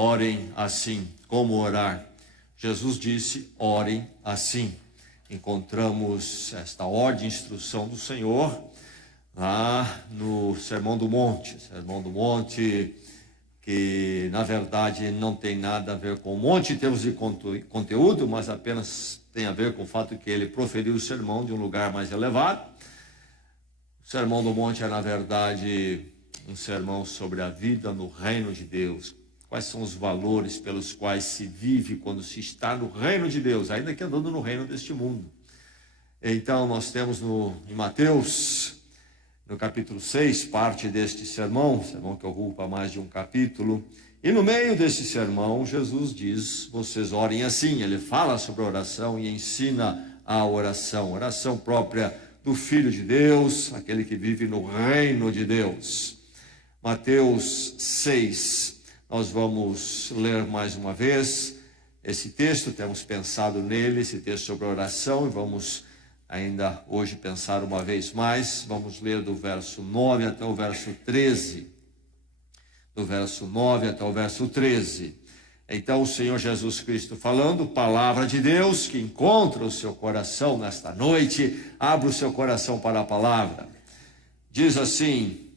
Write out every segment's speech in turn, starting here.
orem assim. Como orar? Jesus disse, orem assim. Encontramos esta ordem, instrução do Senhor lá no Sermão do Monte. Sermão do Monte, que na verdade não tem nada a ver com o monte em termos de conteúdo, mas apenas tem a ver com o fato que ele proferiu o sermão de um lugar mais elevado. O Sermão do Monte é, na verdade, um sermão sobre a vida no reino de Deus. Quais são os valores pelos quais se vive quando se está no reino de Deus, ainda que andando no reino deste mundo. Então, nós temos em Mateus, no capítulo 6, parte deste sermão que ocupa mais de um capítulo. E no meio desse sermão, Jesus diz, vocês orem assim. Ele fala sobre a oração e ensina a oração. Oração própria do Filho de Deus, aquele que vive no reino de Deus. Mateus 6. Nós vamos ler mais uma vez esse texto, temos pensado nele, esse texto sobre a oração, e vamos ainda hoje pensar uma vez mais. Vamos ler do verso 9 até o verso 13. Do verso 9 até o verso 13. Então o Senhor Jesus Cristo falando, palavra de Deus, que encontra o seu coração nesta noite, abre o seu coração para a palavra. Diz assim,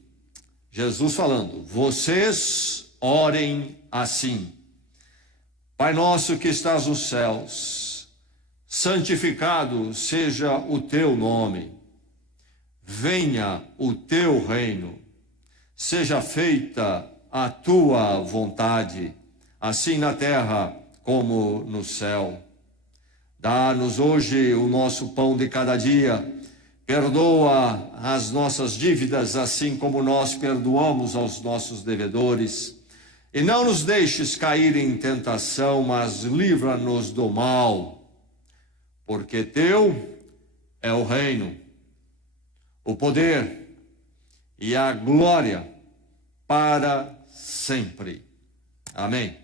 Jesus falando, vocês orem assim. Pai nosso que estás nos céus, santificado seja o teu nome. Venha o teu reino. Seja feita a tua vontade, assim na terra como no céu. Dá-nos hoje o nosso pão de cada dia. Perdoa as nossas dívidas, assim como nós perdoamos aos nossos devedores. E não nos deixes cair em tentação, mas livra-nos do mal. Porque teu é o reino, o poder e a glória para sempre. Amém.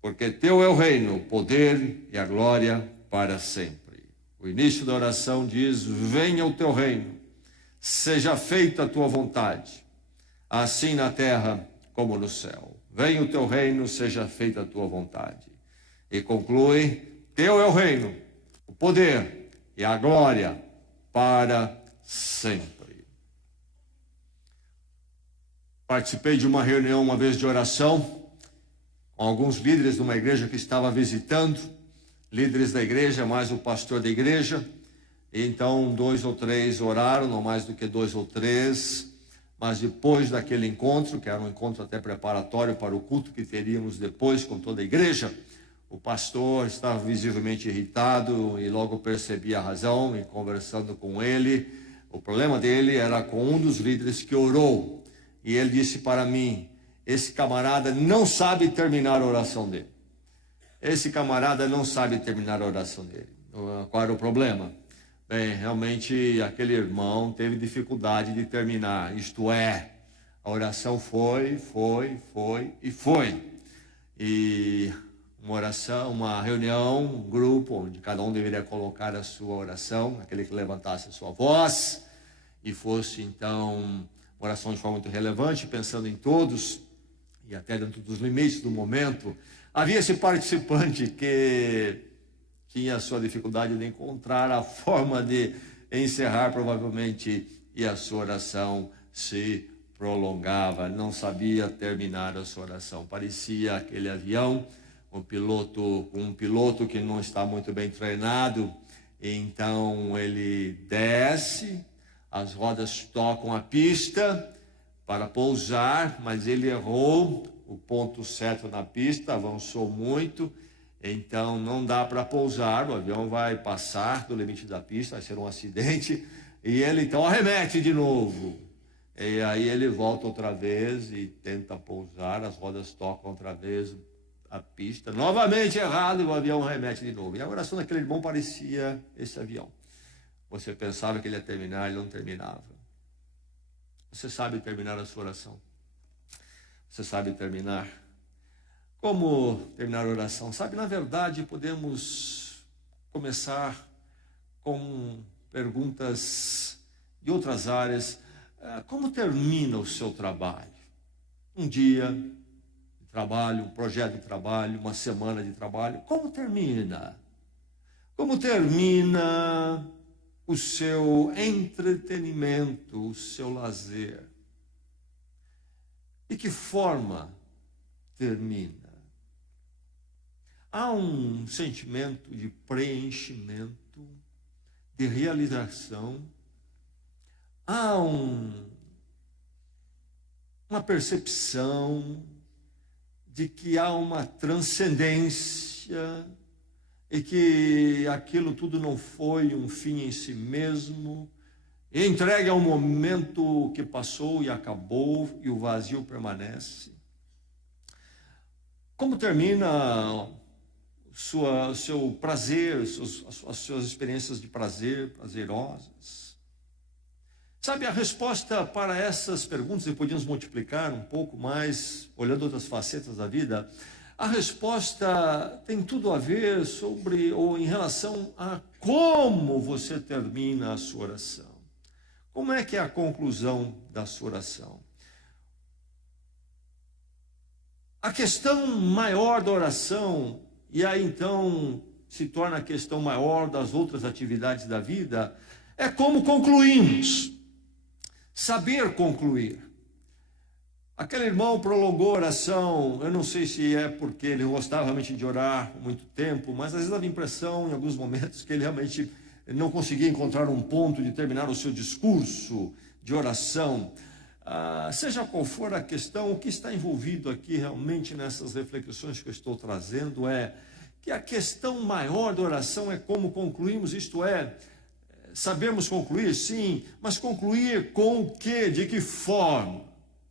Porque teu é o reino, o poder e a glória para sempre. O início da oração diz, venha o teu reino, seja feita a tua vontade, assim na terra como no céu. Venha o teu reino, seja feita a tua vontade. E conclui, teu é o reino, o poder e a glória para sempre. Participei de uma reunião uma vez de oração com alguns líderes de uma igreja que estava visitando, líderes da igreja, mais o pastor da igreja. E então 2 ou 3 oraram, não mais do que 2 ou 3, mas depois daquele encontro, que era um encontro até preparatório para o culto que teríamos depois com toda a igreja, o pastor estava visivelmente irritado e logo percebi a razão. E conversando com ele, o problema dele era com um dos líderes que orou. E ele disse para mim, esse camarada não sabe terminar a oração dele. Esse camarada não sabe terminar a oração dele. Qual era o problema? Bem, realmente aquele irmão teve dificuldade de terminar. Isto é, a oração foi. E uma oração, uma reunião, um grupo, onde cada um deveria colocar a sua oração, aquele que levantasse a sua voz, e fosse então uma oração de forma muito relevante, pensando em todos, e até dentro dos limites do momento. Havia esse participante que tinha a sua dificuldade de encontrar a forma de encerrar provavelmente, e a sua oração se prolongava, não sabia terminar a sua oração. Parecia aquele avião, um piloto que não está muito bem treinado. Então ele desce, as rodas tocam a pista para pousar, mas ele errou o ponto certo na pista, avançou muito, então não dá para pousar, o avião vai passar do limite da pista, vai ser um acidente, e ele então arremete de novo. E aí ele volta outra vez e tenta pousar, as rodas tocam outra vez a pista, novamente errado, e o avião arremete de novo. E a oração daquele irmão parecia esse avião. Você pensava que ele ia terminar, ele não terminava. Você sabe terminar a sua oração? Você sabe terminar? Como terminar a oração? Sabe, na verdade, podemos começar com perguntas de outras áreas. Como termina o seu trabalho? um dia de trabalho, um projeto de trabalho, uma semana de trabalho, como termina? Como termina o seu entretenimento, o seu lazer? De que forma termina? Há um sentimento de preenchimento, de realização, há uma percepção de que há uma transcendência e que aquilo tudo não foi um fim em si mesmo, e entregue ao momento que passou e acabou e o vazio permanece. Como termina o seu prazer, as suas experiências de prazer, prazerosas? Sabe, a resposta para essas perguntas, e podíamos multiplicar um pouco mais, olhando outras facetas da vida, a resposta tem tudo a ver sobre, ou em relação a como você termina a sua oração. Como é que é a conclusão da sua oração? A questão maior da oração, e aí então se torna a questão maior das outras atividades da vida, é como concluímos. Saber concluir. Aquele irmão prolongou a oração, eu não sei se é porque ele gostava realmente de orar por muito tempo, mas às vezes dava a impressão, em alguns momentos, que ele realmente não conseguia encontrar um ponto de terminar o seu discurso de oração. Seja qual for a questão, o que está envolvido aqui realmente nessas reflexões que eu estou trazendo é que a questão maior da oração é como concluímos, isto é, sabemos concluir, sim, mas concluir com o quê? De que forma?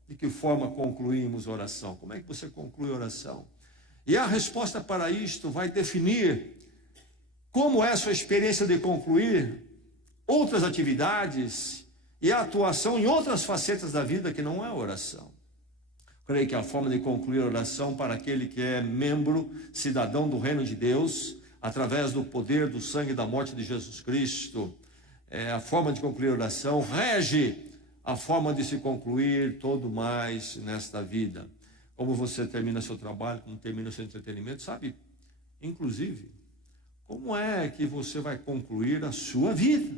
De que forma concluímos a oração? Como é que você conclui a oração? E a resposta para isto vai definir como é a sua experiência de concluir outras atividades e a atuação em outras facetas da vida que não é a oração. Creio que a forma de concluir a oração para aquele que é membro, cidadão do reino de Deus, através do poder do sangue e da morte de Jesus Cristo, a forma de concluir a oração rege a forma de se concluir todo mais nesta vida. Como você termina seu trabalho, como termina seu entretenimento, sabe? Inclusive, como é que você vai concluir a sua vida?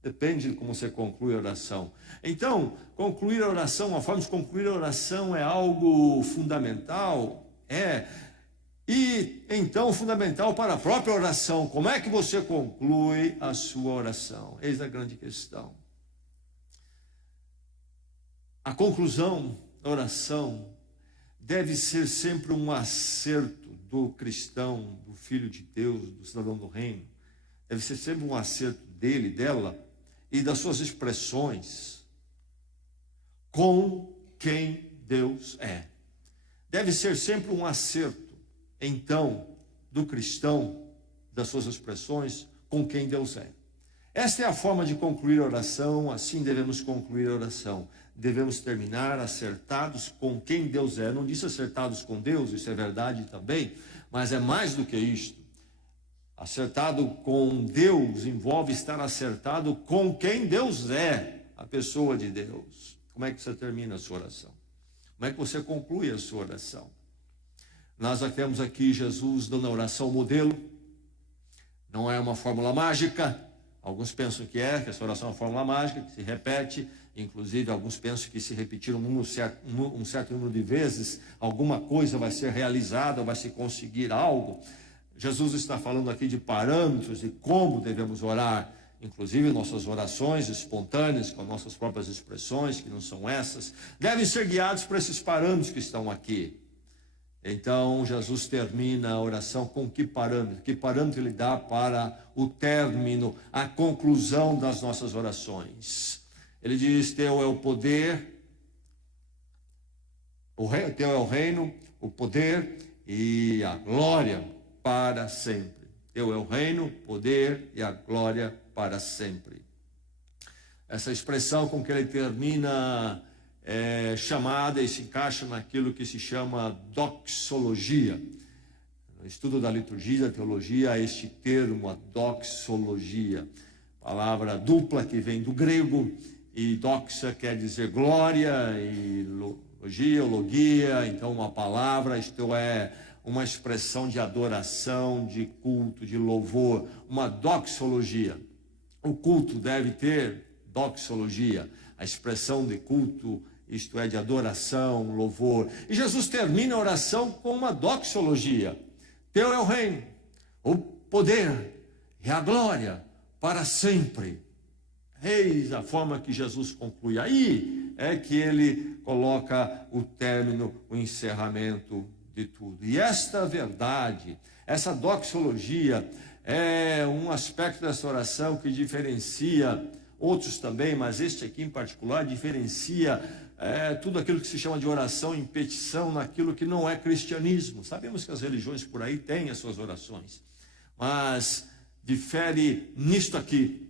Depende de como você conclui a oração. Então, concluir a oração, a forma de concluir a oração é algo fundamental, e então fundamental para a própria oração. Como é que você conclui a sua oração? Eis a grande questão. A conclusão da oração deve ser sempre um acerto do cristão, do filho de Deus, do cidadão do reino. Deve ser sempre um acerto dele, dela, e das suas expressões com quem Deus é. Deve ser sempre um acerto, então, do cristão, das suas expressões com quem Deus é. Esta é a forma de concluir a oração, assim devemos concluir a oração. Devemos terminar acertados com quem Deus é. Não disse acertados com Deus, isso é verdade também, mas é mais do que isto. Acertado com Deus envolve estar acertado com quem Deus é, a pessoa de Deus. Como é que você termina a sua oração? Como é que você conclui a sua oração? Nós temos aqui Jesus dando a oração modelo. Não é uma fórmula mágica. Alguns pensam que essa oração é uma fórmula mágica, que se repete. Inclusive, alguns pensam que se repetir um certo número de vezes, alguma coisa vai ser realizada, vai se conseguir algo. Jesus está falando aqui de parâmetros e como devemos orar. Inclusive, nossas orações espontâneas, com nossas próprias expressões, que não são essas, devem ser guiados por esses parâmetros que estão aqui. Então, Jesus termina a oração com que parâmetro? Que parâmetro ele dá para o término, a conclusão das nossas orações? Ele diz: teu é o poder, teu é o reino, o poder e a glória para sempre. Teu é o reino, o poder e a glória para sempre. Essa expressão com que ele termina chamada e se encaixa naquilo que se chama doxologia. No estudo da liturgia, da teologia, há este termo, a doxologia, palavra dupla que vem do grego, e doxa quer dizer glória, e logia, logia, então uma palavra, isto é, uma expressão de adoração, de culto, de louvor, uma doxologia. O culto deve ter doxologia, a expressão de culto, isto é, de adoração, louvor. E Jesus termina a oração com uma doxologia. Teu é o reino, o poder e a glória para sempre. Eis a forma que Jesus conclui. Aí é que ele coloca o término, o encerramento de tudo. E esta verdade, essa doxologia, é um aspecto dessa oração que diferencia outros também, mas este aqui em particular diferencia tudo aquilo que se chama de oração em petição naquilo que não é cristianismo. Sabemos que as religiões por aí têm as suas orações, mas difere nisto aqui,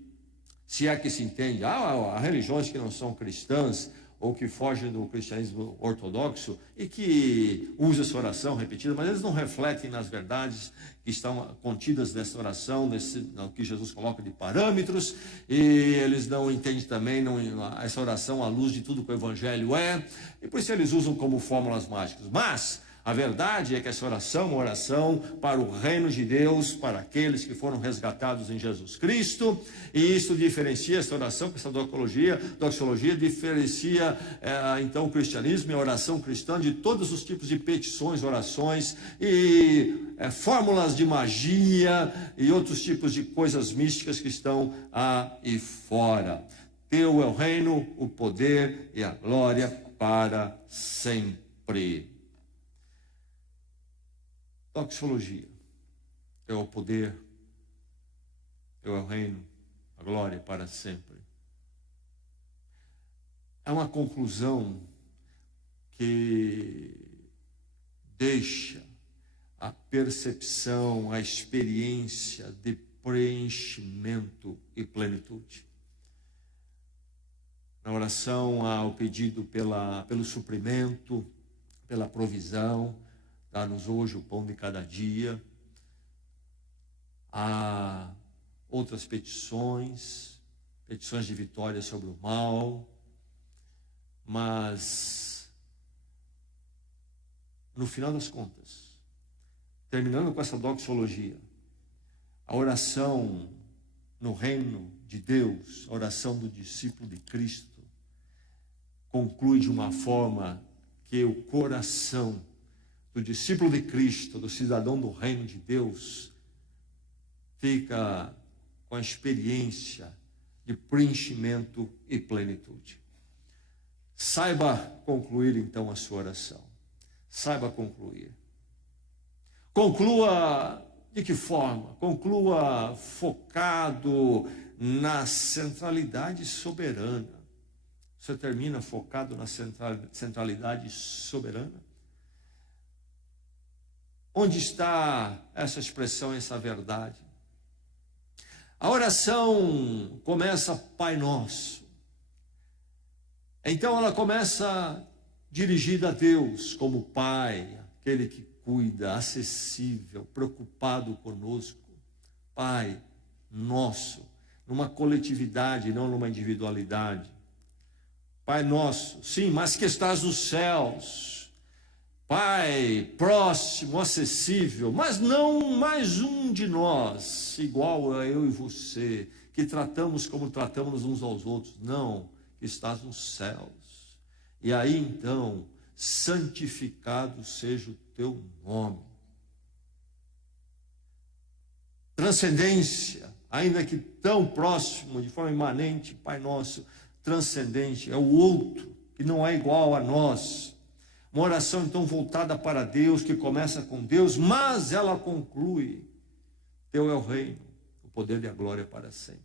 se é que se entende. Há religiões que não são cristãs ou que fogem do cristianismo ortodoxo e que usam essa oração repetida, mas eles não refletem nas verdades que estão contidas nessa oração, no que Jesus coloca de parâmetros, e eles não entendem também essa oração à luz de tudo que o Evangelho é, e por isso eles usam como fórmulas mágicas. Mas a verdade é que essa oração é uma oração para o reino de Deus, para aqueles que foram resgatados em Jesus Cristo, e isso diferencia essa oração, essa doxologia diferencia então o cristianismo e a oração cristã de todos os tipos de petições, orações e fórmulas de magia e outros tipos de coisas místicas que estão aí fora. Teu é o reino, o poder e a glória para sempre. Doxologia é o poder, é o reino, a glória para sempre. É uma conclusão que deixa a percepção, a experiência de preenchimento e plenitude. Na oração há o pedido pelo suprimento, pela provisão. Dá-nos hoje o pão de cada dia. Há outras petições de vitória sobre o mal, mas no final das contas, terminando com essa doxologia, a oração no reino de Deus, a oração do discípulo de Cristo, conclui de uma forma que o coração do discípulo de Cristo, do cidadão do reino de Deus, fica com a experiência de preenchimento e plenitude. Saiba concluir então a sua oração. Saiba concluir. Conclua de que forma? Conclua focado na centralidade soberana. Você termina focado na centralidade soberana? Onde está essa expressão, essa verdade? A oração começa Pai Nosso. Então ela começa dirigida a Deus como Pai, aquele que cuida, acessível, preocupado conosco. Pai Nosso, numa coletividade, não numa individualidade. Pai Nosso, sim, mas que estás nos céus. Pai próximo, acessível, mas não mais um de nós, igual a eu e você, que tratamos como tratamos uns aos outros. Não, que estás nos céus. E aí então, santificado seja o teu nome. Transcendência, ainda que tão próximo, de forma imanente, Pai Nosso, transcendente, é o outro, que não é igual a nós. Uma oração então voltada para Deus, que começa com Deus, mas ela conclui: teu é o reino, o poder e a glória para sempre.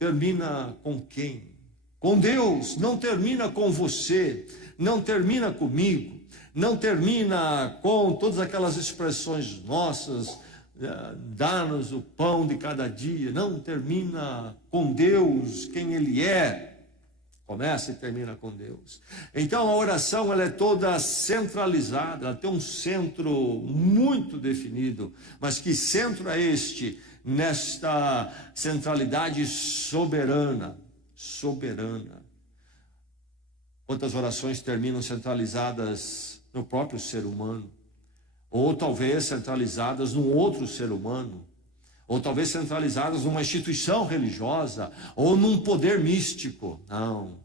Termina com quem? Com Deus. Não termina com você, não termina comigo, não termina com todas aquelas expressões nossas, dá-nos o pão de cada dia. Não, termina com Deus, quem Ele é. Começa e termina com Deus. Então a oração ela é toda centralizada, ela tem um centro muito definido. Mas que centro é este? Nesta centralidade soberana. Soberana. Quantas orações terminam centralizadas no próprio ser humano? Ou talvez centralizadas num outro ser humano? Ou talvez centralizadas numa instituição religiosa? Ou num poder místico? Não.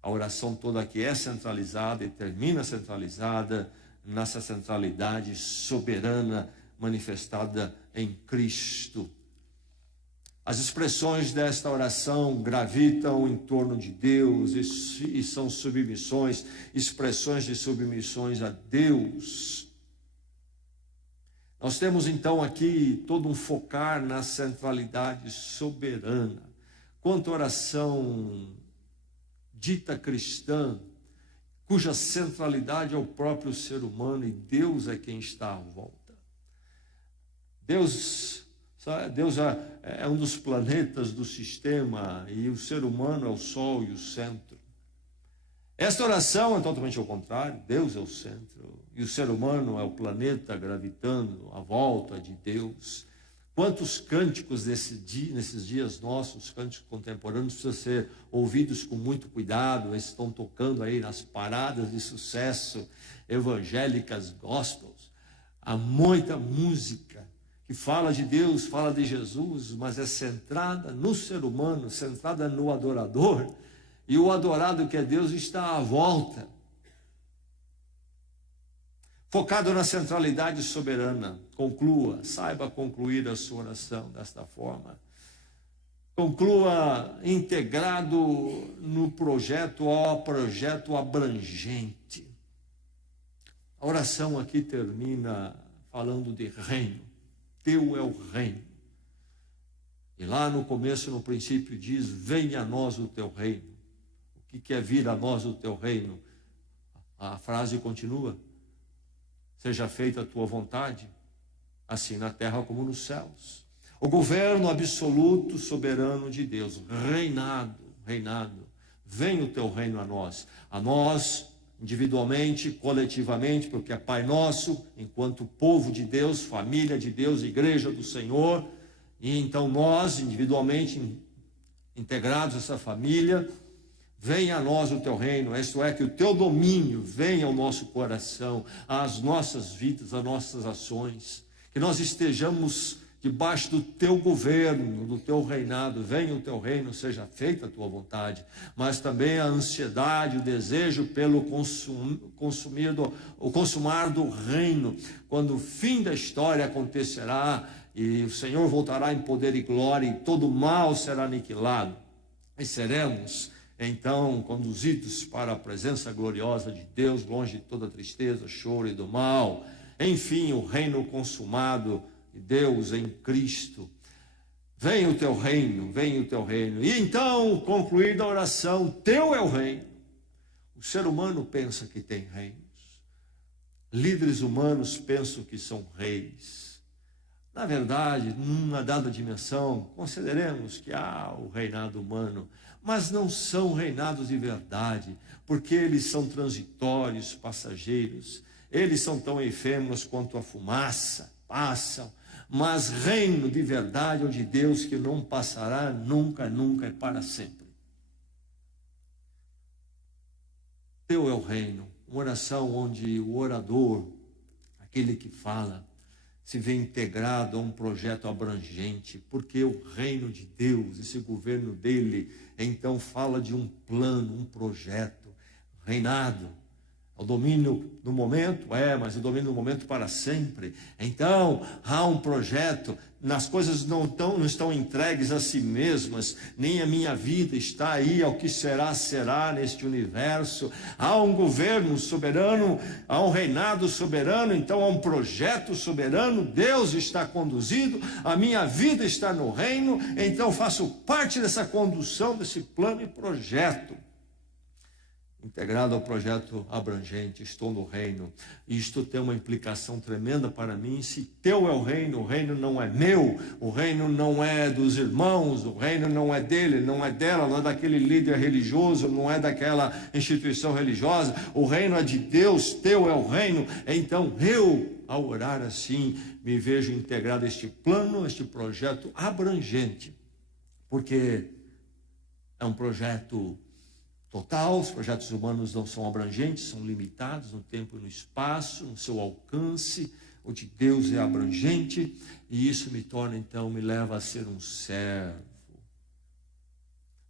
A oração toda aqui é centralizada e termina centralizada nessa centralidade soberana manifestada em Cristo. As expressões desta oração gravitam em torno de Deus e são submissões, expressões de submissões a Deus. Nós temos então aqui todo um focar na centralidade soberana. Quanto à oração dita cristã, cuja centralidade é o próprio ser humano e Deus é quem está à volta. Deus é um dos planetas do sistema e o ser humano é o sol e o centro. Esta oração é totalmente ao contrário. Deus é o centro e o ser humano é o planeta gravitando à volta de Deus. Quantos cânticos nesses dias nossos, cânticos contemporâneos, precisam ser ouvidos com muito cuidado. Eles estão tocando aí nas paradas de sucesso evangélicas, gospels. Há muita música que fala de Deus, fala de Jesus, mas é centrada no ser humano, centrada no adorador, e o adorado que é Deus está à volta. Focado na centralidade soberana, conclua, saiba concluir a sua oração desta forma. Conclua integrado no projeto abrangente. A oração aqui termina falando de reino. Teu é o reino. E lá no começo, no princípio, diz: venha a nós o teu reino. O que é vir a nós o teu reino? A frase continua: seja feita a tua vontade, assim na terra como nos céus. O governo absoluto, soberano de Deus, reinado. Venha o teu reino a nós individualmente, coletivamente, porque é Pai nosso, enquanto povo de Deus, família de Deus, igreja do Senhor, e então nós, individualmente, integrados a essa família, venha a nós o teu reino, isto é, que o teu domínio venha ao nosso coração, às nossas vidas, às nossas ações, que nós estejamos debaixo do teu governo, do teu reinado. Venha o teu reino, seja feita a tua vontade, mas também a ansiedade, o desejo pelo consumar do reino, quando o fim da história acontecerá e o Senhor voltará em poder e glória e todo o mal será aniquilado e seremos então conduzidos para a presença gloriosa de Deus, longe de toda tristeza, choro e do mal. Enfim, o reino consumado de Deus em Cristo. Venha o teu reino, venha o teu reino. E então, concluir da oração, teu é o reino. O ser humano pensa que tem reinos. Líderes humanos pensam que são reis. Na verdade, numa dada dimensão, consideremos que há o reinado humano, mas não são reinados de verdade, porque eles são transitórios, passageiros. Eles são tão efêmeros quanto a fumaça, passam. Mas reino de verdade ou de Deus que não passará nunca, nunca, é para sempre. Teu é o reino. Uma oração onde o orador, aquele que fala, se vê integrado a um projeto abrangente, porque o reino de Deus, esse governo dele, então fala de um plano, um projeto, reinado. O domínio no momento, mas o domínio no momento para sempre. Então, há um projeto, as coisas não estão entregues a si mesmas, nem a minha vida está aí ao que será neste universo. Há um governo soberano, há um reinado soberano, então há um projeto soberano, Deus está conduzindo, a minha vida está no reino, então faço parte dessa condução, desse plano e projeto. Integrado ao projeto abrangente, estou no reino. Isto tem uma implicação tremenda para mim. Se teu é o reino não é meu, o reino não é dos irmãos, o reino não é dele, não é dela, não é daquele líder religioso, não é daquela instituição religiosa, o reino é de Deus, teu é o reino. Então eu, ao orar assim, me vejo integrado a este plano, a este projeto abrangente, porque é um projeto total. Os projetos humanos não são abrangentes, são limitados no tempo e no espaço, no seu alcance. O de Deus é abrangente, e isso me torna, então, me leva a ser um servo.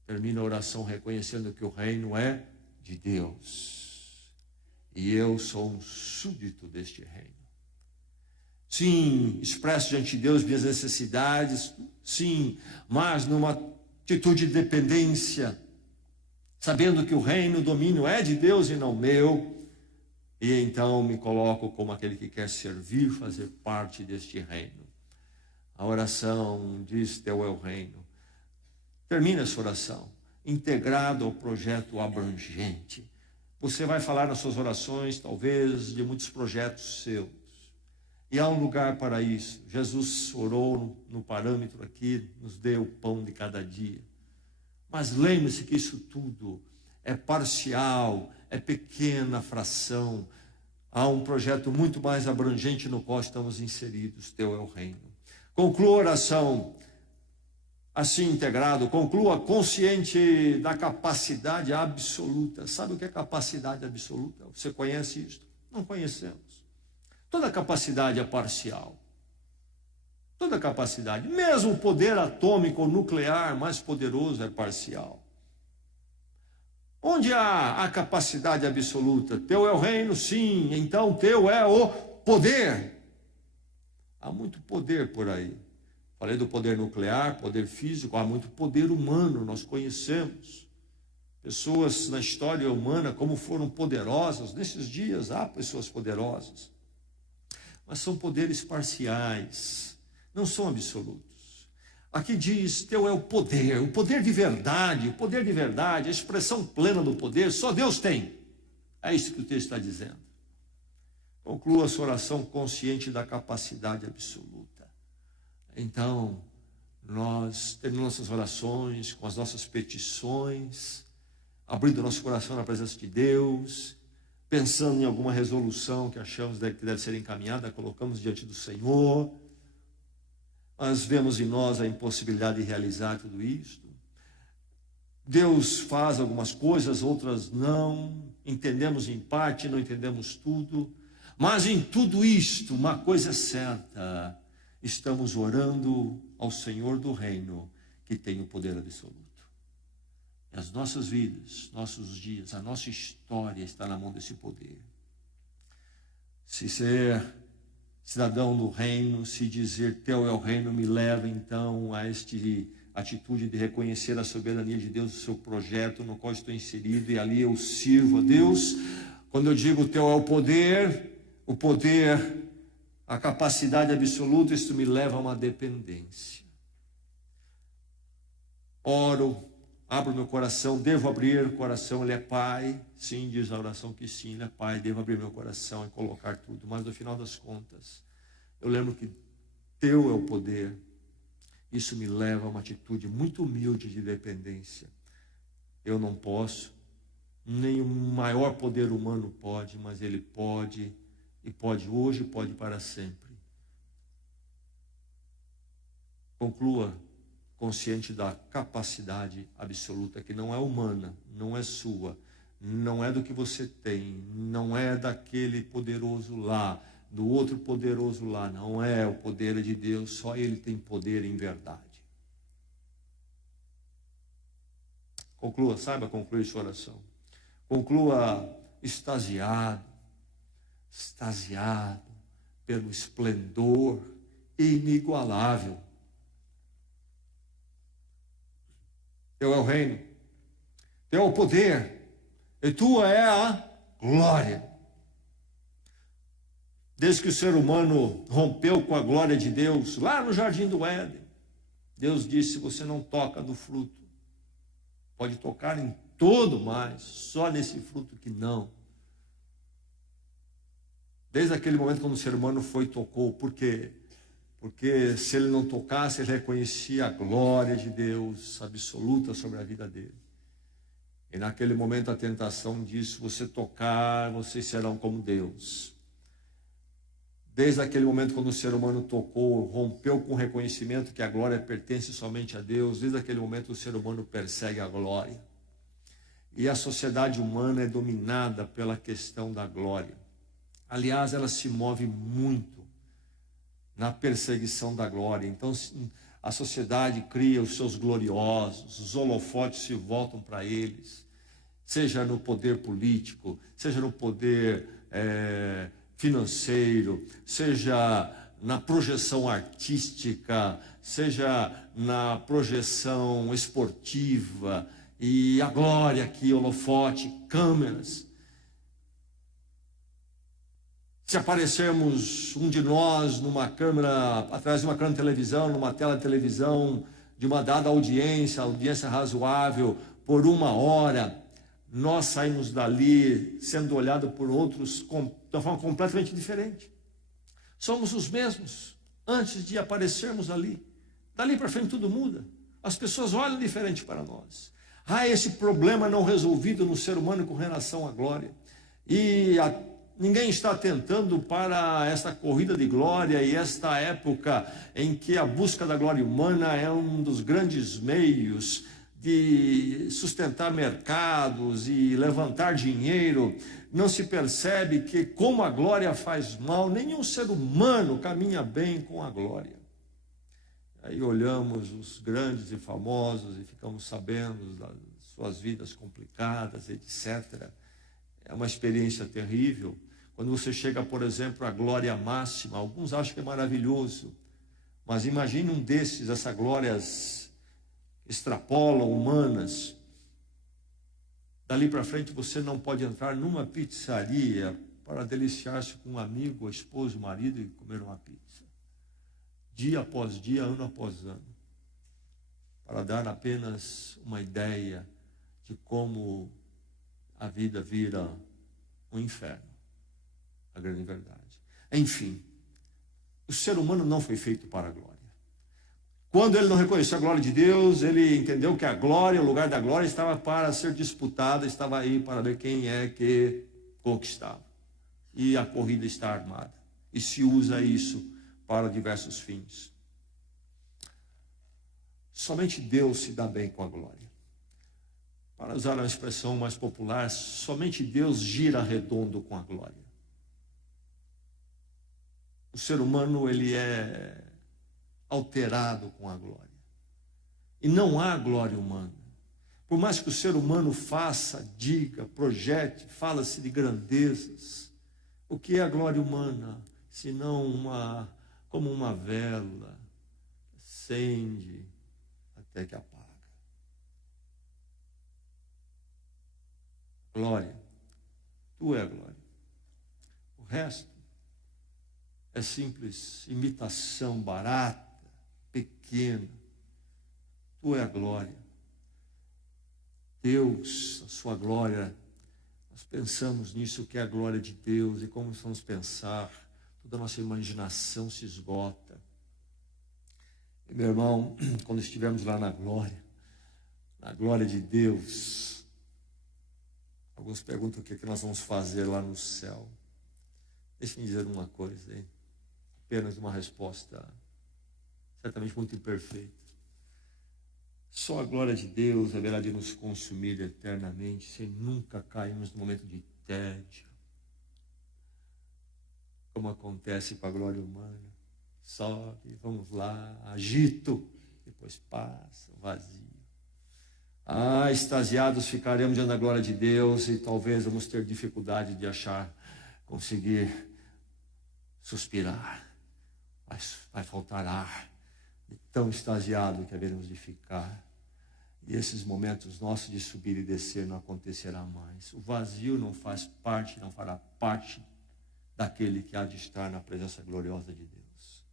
Termino a oração reconhecendo que o reino é de Deus, e eu sou um súdito deste reino. Sim, expresso diante de Deus minhas necessidades, sim, mas numa atitude de dependência, sabendo que o reino, o domínio é de Deus e não meu, e então me coloco como aquele que quer servir, fazer parte deste reino. A oração diz: teu é o reino. Termina essa oração, integrado ao projeto abrangente. Você vai falar nas suas orações, talvez, de muitos projetos seus. E há um lugar para isso. Jesus orou no parâmetro aqui, nos deu o pão de cada dia. Mas lembre-se que isso tudo é parcial, é pequena fração. Há um projeto muito mais abrangente no qual estamos inseridos. Teu é o reino. Conclua a oração assim integrado, conclua consciente da capacidade absoluta. Sabe o que é capacidade absoluta? Você conhece isso? Não conhecemos. Toda capacidade é parcial. Toda capacidade, mesmo o poder atômico ou nuclear mais poderoso é parcial. Onde há a capacidade absoluta? Teu é o reino, sim, então teu é o poder. Há muito poder por aí. Falei do poder nuclear, poder físico, há muito poder humano, nós conhecemos. Pessoas na história humana como foram poderosas, nesses dias há pessoas poderosas. Mas são poderes parciais, não são absolutos. Aqui diz, teu é o poder de verdade, a expressão plena do poder, só Deus tem. É isso que o texto está dizendo. Conclua a sua oração consciente da capacidade absoluta. Então, nós terminamos nossas orações com as nossas petições, abrindo nosso coração na presença de Deus, pensando em alguma resolução que achamos que deve ser encaminhada, colocamos diante do Senhor, mas vemos em nós a impossibilidade de realizar tudo isto. Deus faz algumas coisas, outras não, entendemos em parte, não entendemos tudo, mas em tudo isto, uma coisa é certa, estamos orando ao Senhor do reino, que tem o poder absoluto. E as nossas vidas, nossos dias, a nossa história está na mão desse poder. Se ser cidadão do reino, se dizer teu é o reino, me leva então a esta atitude de reconhecer a soberania de Deus, o seu projeto no qual estou inserido, e ali eu sirvo a Deus. Quando eu digo teu é o poder, a capacidade absoluta, isso me leva a uma dependência. Oro, abro meu coração, devo abrir o coração, ele é Pai, sim, diz a oração que sim, ele é Pai, devo abrir meu coração e colocar tudo, mas no final das contas, eu lembro que teu é o poder, isso me leva a uma atitude muito humilde de dependência. Eu não posso, nem o maior poder humano pode, mas ele pode, e pode hoje, pode para sempre. Conclua consciente da capacidade absoluta, que não é humana, não é sua, não é do que você tem, não é daquele poderoso lá, do outro poderoso lá, não é o poder de Deus, só Ele tem poder em verdade. Conclua, saiba concluir sua oração. Conclua extasiado pelo esplendor inigualável. Teu é o reino, teu é o poder, e tua é a glória. Desde que o ser humano rompeu com a glória de Deus, lá no jardim do Éden, Deus disse, você não toca do fruto. Pode tocar em todo mais, só nesse fruto que não. Desde aquele momento quando o ser humano foi e tocou, por quê? Porque se ele não tocasse, ele reconhecia a glória de Deus absoluta sobre a vida dele. E naquele momento a tentação disse, você tocar, vocês serão como Deus. Desde aquele momento quando o ser humano tocou, rompeu com o reconhecimento que a glória pertence somente a Deus, desde aquele momento o ser humano persegue a glória. E a sociedade humana é dominada pela questão da glória. Aliás, ela se move muito na perseguição da glória. Então, a sociedade cria os seus gloriosos, os holofotes se voltam para eles, seja no poder político, seja no poder financeiro, seja na projeção artística, seja na projeção esportiva, e a glória aqui, holofote, câmeras. Se aparecermos um de nós numa câmera, atrás de uma câmera de televisão, numa tela de televisão, de uma dada audiência razoável, por 1 hora, nós saímos dali sendo olhados por outros de uma forma completamente diferente. Somos os mesmos antes de aparecermos ali. Dali para frente tudo muda. As pessoas olham diferente para nós. Há esse problema não resolvido no ser humano com relação à glória. E ninguém está atentando para essa corrida de glória e esta época em que a busca da glória humana é um dos grandes meios de sustentar mercados e levantar dinheiro. Não se percebe que, como a glória faz mal, nenhum ser humano caminha bem com a glória. Aí olhamos os grandes e famosos e ficamos sabendo das suas vidas complicadas, etc. É uma experiência terrível. Quando você chega, por exemplo, à glória máxima, alguns acham que é maravilhoso, mas imagine um desses, essas glórias extrapolam humanas. Dali para frente você não pode entrar numa pizzaria para deliciar-se com um amigo, a esposa, o marido e comer uma pizza. Dia após dia, ano após ano. Para dar apenas uma ideia de como a vida vira um inferno. A grande verdade. Enfim, o ser humano não foi feito para a glória. Quando ele não reconheceu a glória de Deus, ele entendeu que a glória, o lugar da glória, estava para ser disputada, estava aí para ver quem é que conquistava. E a corrida está armada. E se usa isso para diversos fins. Somente Deus se dá bem com a glória. Para usar uma expressão mais popular, somente Deus gira redondo com a glória. O ser humano, ele é alterado com a glória. E não há glória humana. Por mais que o ser humano faça, diga, projete, fala-se de grandezas, o que é a glória humana? Senão como uma vela, acende até que apaga. Glória, tu é a glória. O resto é simples imitação barata, pequena. Tu é a glória. Deus, a sua glória, nós pensamos nisso, que é a glória de Deus, e como vamos pensar, toda a nossa imaginação se esgota. E, meu irmão, quando estivermos lá na glória de Deus, alguns perguntam o que nós vamos fazer lá no céu. Deixa-me dizer uma coisa, hein? Apenas uma resposta certamente muito imperfeita. Só a glória de Deus haverá de nos consumir eternamente, sem nunca cairmos no momento de tédio, como acontece com a glória humana. Sobe, vamos lá, agito, depois passa, vazio. Extasiados ficaremos diante da glória de Deus e talvez vamos ter dificuldade de conseguir suspirar. Vai faltar ar, de tão extasiado que haveremos de ficar. E esses momentos nossos de subir e descer não acontecerá mais. O vazio não fará parte daquele que há de estar na presença gloriosa de Deus.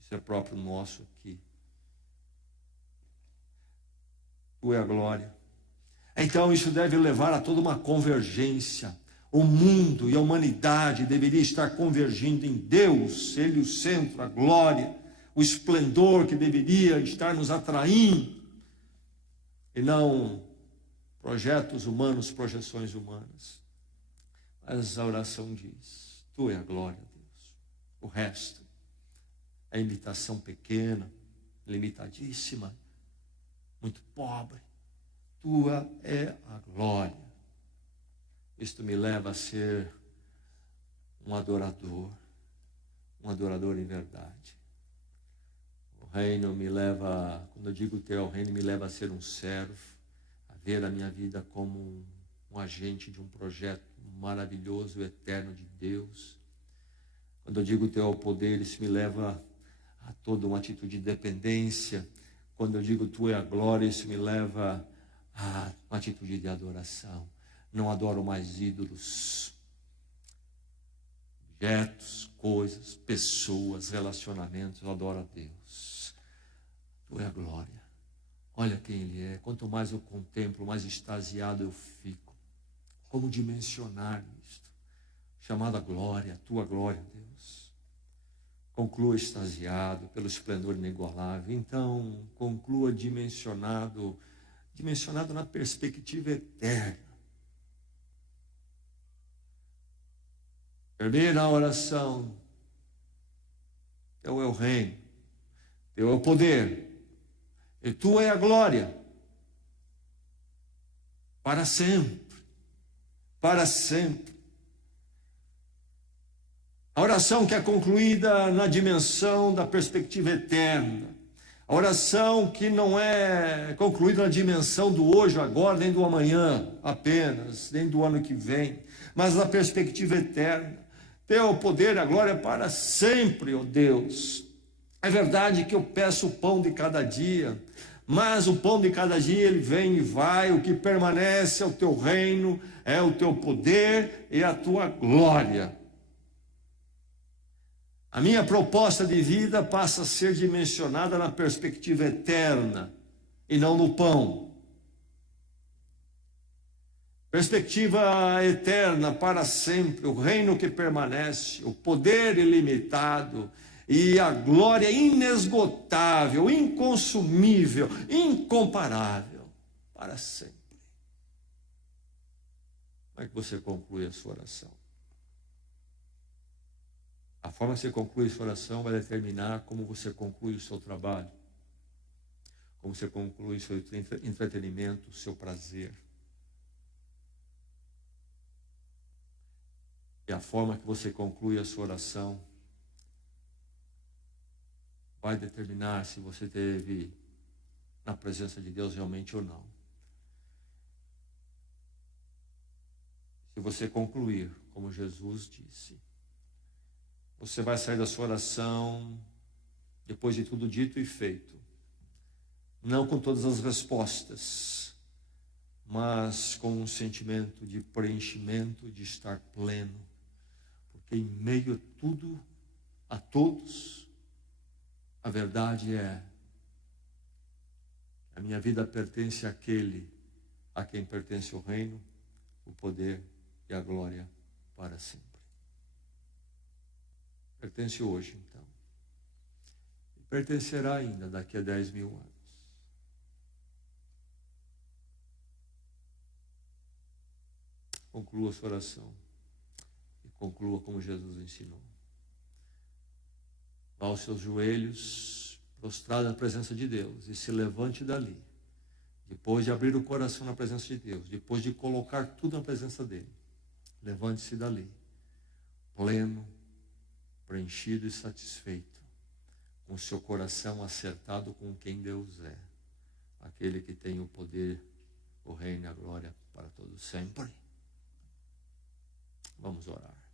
Isso é próprio nosso aqui. Tu é a glória. Então isso deve levar a toda uma convergência. O mundo e a humanidade deveria estar convergindo em Deus, Ele o centro, a glória, o esplendor que deveria estar nos atraindo, e não projetos humanos, projeções humanas. Mas a oração diz: tu é a glória, Deus. O resto é imitação pequena, limitadíssima, muito pobre. tua é a glória. Isto me leva a ser um adorador em verdade. O reino me leva, quando eu digo teu, o reino me leva a ser um servo, a ver a minha vida como um agente de um projeto maravilhoso, eterno de Deus. Quando eu digo teu poder, isso me leva a toda uma atitude de dependência. Quando eu digo tua é a glória, isso me leva a uma atitude de adoração. Não adoro mais ídolos, objetos, coisas, pessoas, relacionamentos. Eu adoro a Deus. Tu é a glória. Olha quem Ele é. Quanto mais eu contemplo, mais extasiado eu fico. Como dimensionar isto? Chamada glória, a tua glória, Deus. Conclua extasiado pelo esplendor inigualável. Então, conclua dimensionado na perspectiva eterna. Termina a oração. Teu é o reino, teu é o poder, e tua é a glória, para sempre, para sempre. A oração que é concluída na dimensão da perspectiva eterna. A oração que não é concluída na dimensão do hoje, agora, nem do amanhã apenas, nem do ano que vem, mas na perspectiva eterna. Teu o poder e a glória para sempre, ó Deus. É verdade que eu peço o pão de cada dia, mas o pão de cada dia ele vem e vai. O que permanece é o teu reino, é o teu poder e a tua glória. A minha proposta de vida passa a ser dimensionada na perspectiva eterna e não no pão. Perspectiva eterna para sempre, o reino que permanece, o poder ilimitado e a glória inesgotável, inconsumível, incomparável, para sempre. Como é que você conclui a sua oração? A forma que você conclui a sua oração vai determinar como você conclui o seu trabalho, como você conclui o seu entretenimento, o seu prazer. E a forma que você conclui a sua oração vai determinar se você esteve na presença de Deus realmente ou não. Se você concluir, como Jesus disse, você vai sair da sua oração, depois de tudo dito e feito, não com todas as respostas, mas com um sentimento de preenchimento, de estar pleno, porque em meio a tudo, a todos, a verdade é que a minha vida pertence àquele a quem pertence o reino, o poder e a glória para sempre. Pertence hoje, então. E pertencerá ainda daqui a 10.000 anos. Conclua a sua oração. E conclua como Jesus ensinou. Vá aos seus joelhos, prostrado na presença de Deus, e se levante dali. Depois de abrir o coração na presença de Deus, depois de colocar tudo na presença dele, levante-se dali, pleno, preenchido e satisfeito, com o seu coração acertado com quem Deus é, aquele que tem o poder, o reino e a glória para todos sempre. Vamos orar.